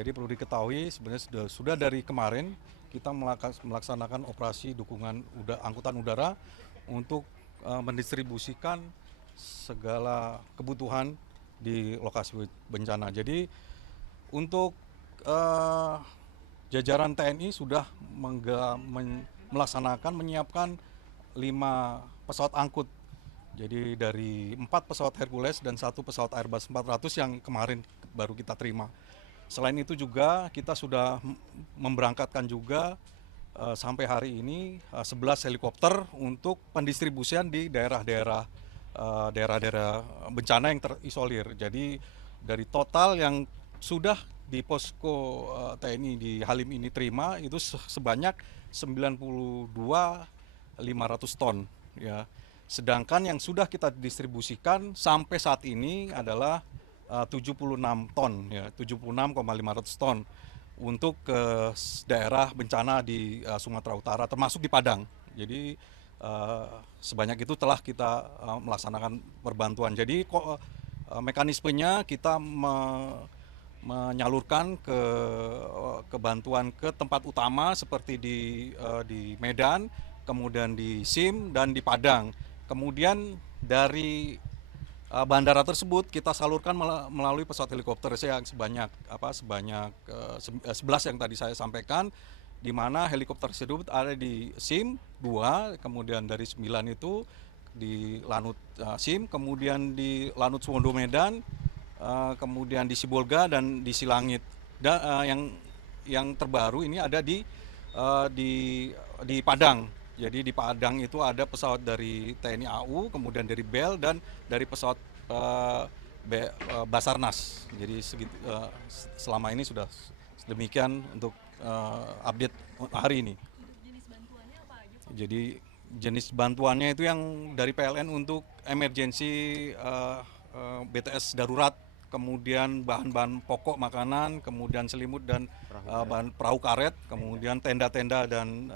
Jadi perlu diketahui sebenarnya sudah dari kemarin kita melaksanakan operasi dukungan angkutan udara untuk mendistribusikan segala kebutuhan di lokasi bencana. Jadi untuk jajaran TNI sudah menyiapkan 5 pesawat angkut. Jadi dari 4 pesawat Hercules dan 1 pesawat Airbus 400 yang kemarin baru kita terima. Selain itu juga kita sudah memberangkatkan juga sampai hari ini 11 helikopter untuk pendistribusian di daerah-daerah bencana yang terisolir. Jadi dari total yang sudah di posko TNI di Halim ini terima itu sebanyak 92.500 ton ya. Sedangkan yang sudah kita distribusikan sampai saat ini adalah 76 ton ya, 76,500 ton untuk ke daerah bencana di Sumatera Utara termasuk di Padang. Jadi sebanyak itu telah kita melaksanakan perbantuan. Jadi mekanismenya kita menyalurkan ke bantuan ke tempat utama seperti di Medan, kemudian di SIM dan di Padang. Kemudian dari bandara tersebut kita salurkan melalui pesawat helikopter yang sebanyak 11 yang tadi saya sampaikan, di mana helikopter tersebut ada di SIM 2, kemudian dari 9 itu di Lanut SIM, kemudian di Lanut Suwondo Medan, kemudian di Sibolga dan di Silangit. Dan yang terbaru ini ada di Padang. Jadi di Padang itu ada pesawat dari TNI AU, kemudian dari BEL dan dari pesawat Basarnas. Jadi selama ini sudah demikian untuk update hari ini. Jenis bantuannya apa aja, Pak? Jadi jenis bantuannya itu yang dari PLN untuk emergensi BTS darurat, kemudian bahan-bahan pokok makanan, kemudian selimut dan bahan perahu karet, kemudian tenda-tenda dan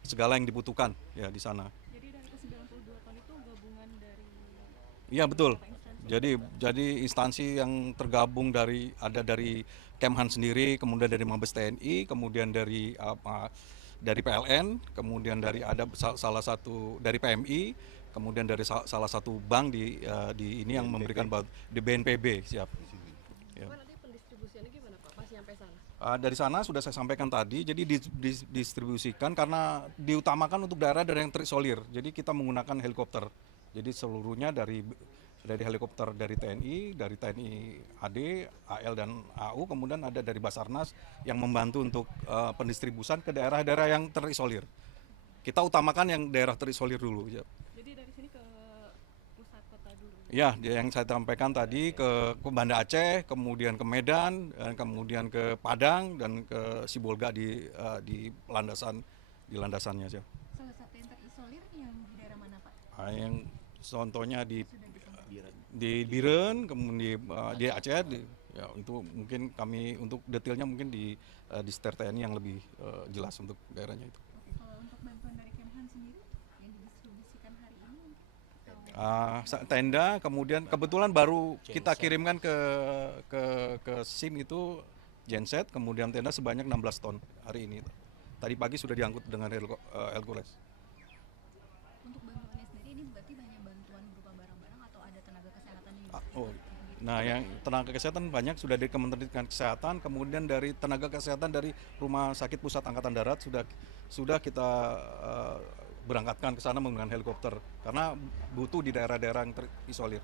segala yang dibutuhkan ya di sana. Jadi dari ke 92 ton itu gabungan dari Iya betul. beberapa instansi? Jadi instansi yang tergabung dari Kemhan sendiri, kemudian dari Mabes TNI, kemudian dari PLN, kemudian dari ada salah satu dari PMI, kemudian dari salah satu bank di ini yang memberikan di BNPB siap. Ya. Pak, nanti pendistribusiannya gimana, Pak, pas nyampe sana? Dari sana sudah saya sampaikan tadi, jadi didistribusikan karena diutamakan untuk daerah-daerah yang terisolir. Jadi kita menggunakan helikopter. Jadi seluruhnya dari helikopter dari TNI AD, AL dan AU, kemudian ada dari Basarnas yang membantu untuk pendistribusian ke daerah-daerah yang terisolir. Kita utamakan yang daerah terisolir dulu. Ya. Jadi dari sini ke pusat kota dulu? Ya, yang saya sampaikan tadi ke Banda Aceh, kemudian ke Medan, dan kemudian ke Padang dan ke Sibolga di landasannya aja. Salah satu yang terisolir yang di daerah mana, Pak? Yang contohnya di Biren, kemudian di Aceh, ya itu mungkin kami untuk detailnya mungkin di Ster TNI yang lebih jelas untuk daerahnya itu. Kalau untuk bantuan dari Kemhan sendiri yang didistribusikan hari ini? Tenda, kemudian kebetulan baru kita kirimkan ke SIM itu genset, kemudian tenda sebanyak 16 ton hari ini. Tadi pagi sudah diangkut dengan Hercules. Untuk bantuannya sendiri ini berarti hanya bantuan berupa barang-barang atau ada tenaga kesehatan yang Nah, yang tenaga kesehatan banyak sudah dari Kementerian Kesehatan, kemudian dari tenaga kesehatan dari Rumah Sakit Pusat Angkatan Darat sudah kita berangkatkan ke sana menggunakan helikopter karena butuh di daerah-daerah yang terisolir.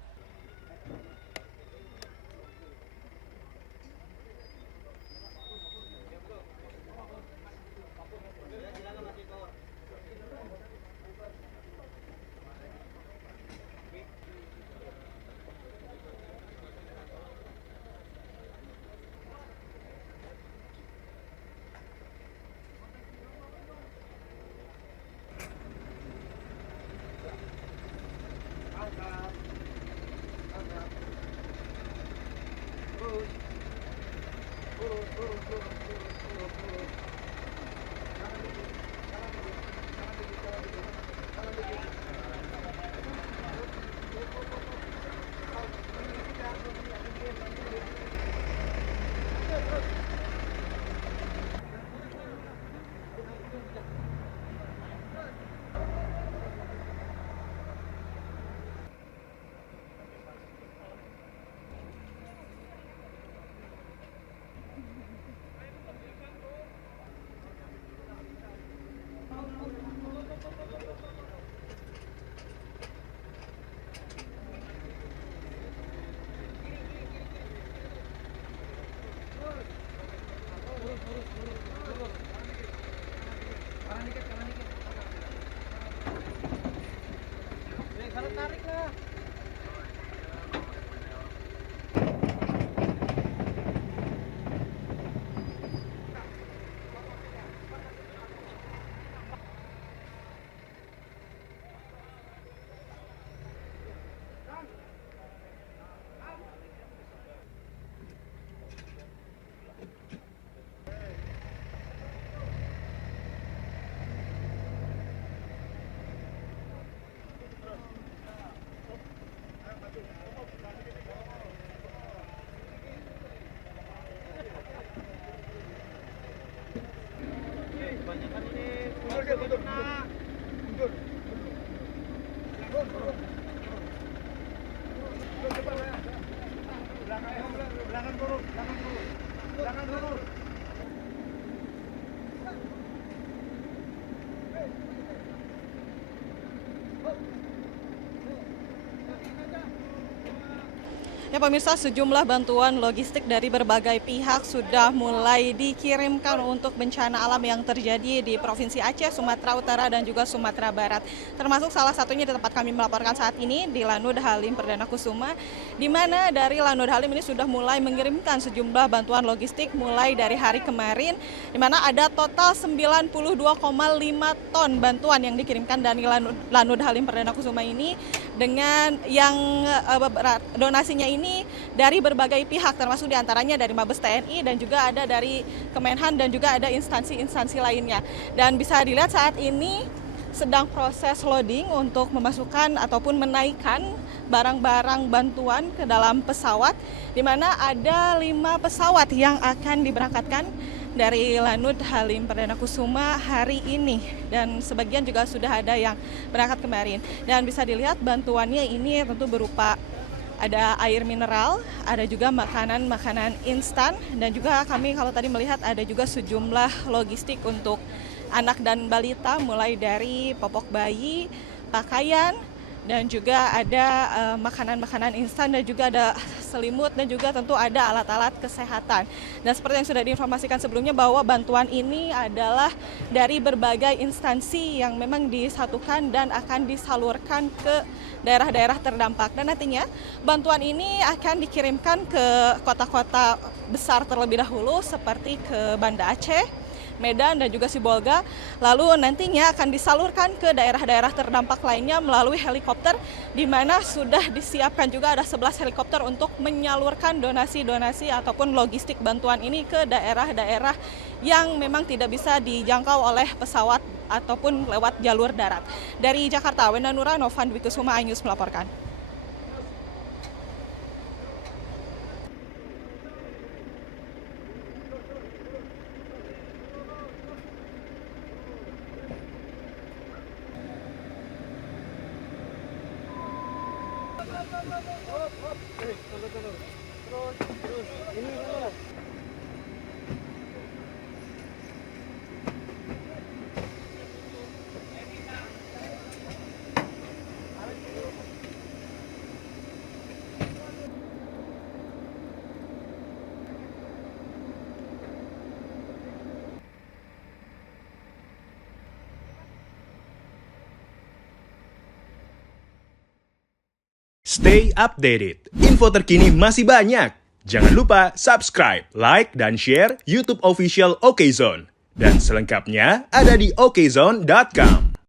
Ya pemirsa, sejumlah bantuan logistik dari berbagai pihak sudah mulai dikirimkan untuk bencana alam yang terjadi di Provinsi Aceh, Sumatera Utara, dan juga Sumatera Barat. Termasuk salah satunya di tempat kami melaporkan saat ini di Lanut Halim Perdana Kusuma, di mana dari Lanut Halim ini sudah mulai mengirimkan sejumlah bantuan logistik mulai dari hari kemarin, di mana ada total 92,5 ton bantuan yang dikirimkan dari Lanut Halim Perdana Kusuma ini, dengan yang donasinya ini dari berbagai pihak, termasuk diantaranya dari Mabes TNI dan juga ada dari Kemenhan dan juga ada instansi-instansi lainnya. Dan bisa dilihat saat ini sedang proses loading untuk memasukkan ataupun menaikkan barang-barang bantuan ke dalam pesawat, di mana ada 5 pesawat yang akan diberangkatkan dari Lanut Halim Perdana Kusuma hari ini, dan sebagian juga sudah ada yang berangkat kemarin. Dan bisa dilihat bantuannya ini tentu berupa ada air mineral, ada juga makanan-makanan instan, dan juga kami kalau tadi melihat ada juga sejumlah logistik untuk anak dan balita, mulai dari popok bayi, pakaian, dan juga ada makanan-makanan instan, dan juga ada selimut, dan juga tentu ada alat-alat kesehatan. Dan seperti yang sudah diinformasikan sebelumnya bahwa bantuan ini adalah dari berbagai instansi yang memang disatukan dan akan disalurkan ke daerah-daerah terdampak. Dan nantinya bantuan ini akan dikirimkan ke kota-kota besar terlebih dahulu seperti ke Banda Aceh, Medan, dan juga Sibolga. Lalu nantinya akan disalurkan ke daerah-daerah terdampak lainnya melalui helikopter, di mana sudah disiapkan juga ada 11 helikopter untuk menyalurkan donasi-donasi ataupun logistik bantuan ini ke daerah-daerah yang memang tidak bisa dijangkau oleh pesawat ataupun lewat jalur darat. Dari Jakarta, Wenda Nura, Novan Dwi Kusuma, iNews melaporkan. Stay updated. Info terkini masih banyak. Jangan lupa subscribe, like, dan share YouTube official Okezone. Dan selengkapnya ada di okezone.com.